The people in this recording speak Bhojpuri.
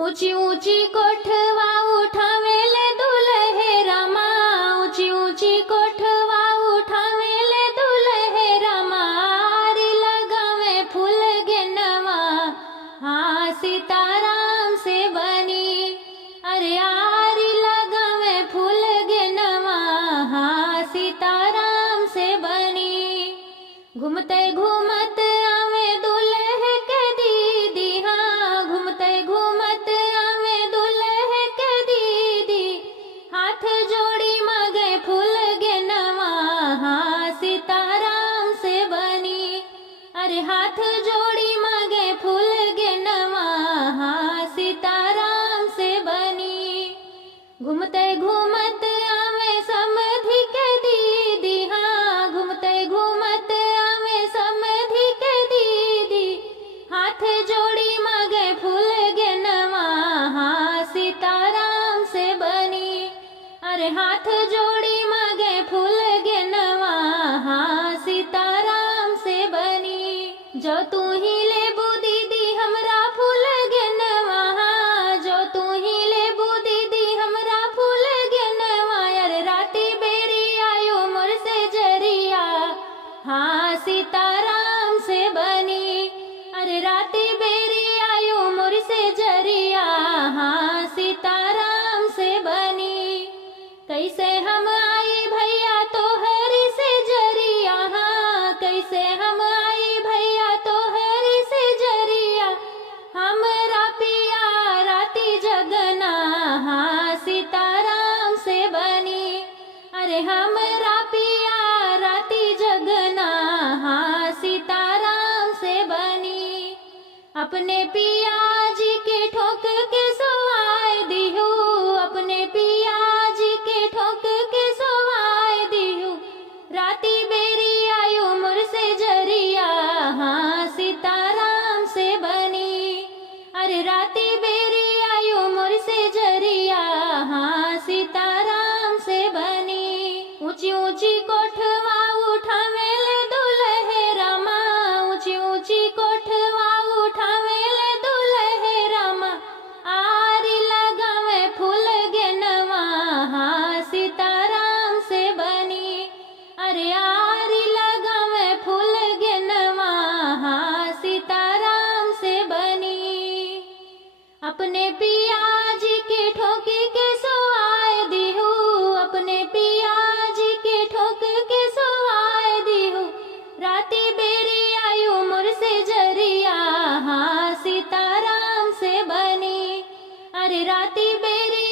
ऊंची ऊंची कोठवा उठावेले दुल्हे रामा, ऊंची ऊंची कोठवा उठावेले दुल्हे रामा। आरी लगावे फूल गेनवा, हाँ सीताराम से बनी। अरे आरी लगावे फूल गेनवा, हाँ सीताराम से बनी। घूमते घूमते आवे दुल्हे के दीदी, हाँ घूमते घूमते आवे दुल्हे के दीदी। हाथ जोड़ी मांगे फूल गेनवा, हाँ सीताराम से बनी। अरे हाथ जोड़ी मांगे फूल गेनवा, हाँ सीताराम से बनी। घूमते घूमते आवे समधी के दीदी, हाँ घूमते घूमते आवे समधी के दीदी। हाथ जोड़ी मांगे फूल गेनवा, हाँ सीताराम से बनी। अरे हाथ जोड़ी मांगे फूल गेनवा, हाँ सीताराम से बनी। जो तू ही लेबू दीदी हमरा फूल गेनवा, हाँ जो तू ही लेबू दीदी हमरा फूल गेनवा। अरे राती बेरी आयो मोर से जरिया, हाँ सीताराम से बनी। अरे राती बेरी आयो मोर से जरिया, हाँ सीताराम से बनी। कैसे हम आई भैया तोहरी से जरिया, हाँ कैसे हम आई भैया तोहरी से जरिया। हमरा पिया राती जगना, हाँ सीताराम से बनी। अरे हमरा पिया राती जगना, हाँ सीताराम से बनी। अपने पिया जी के ठोक के सोवाए दिहू, अपने पिया जी के ठोक के सोवाए दिहू। राती बेरी आयो मोर से जरिया, हाँ सीताराम से बनी। अरे राती बेरी आयो मोर से जरिया, हाँ सीताराम से बनी। ऊंची ऊंची कोठवा उठावेले दुल्हे रामा, ऊंची ऊंची कोठवा उठावेले दुल्हे रामा। आरी लगावे फूल गेनवा, हाँ सीताराम से बनी। अरे आरी लगावे फूल गेनवा, हाँ सीताराम से बनी। अपने पिया जी के ठोकी के सोआए दिहू, अपने पिया जी के ठोक के सोआए दिहू। राती बेरी आयु मोर से जरिया, हाँ सीताराम से बनी। अरे राती बेरी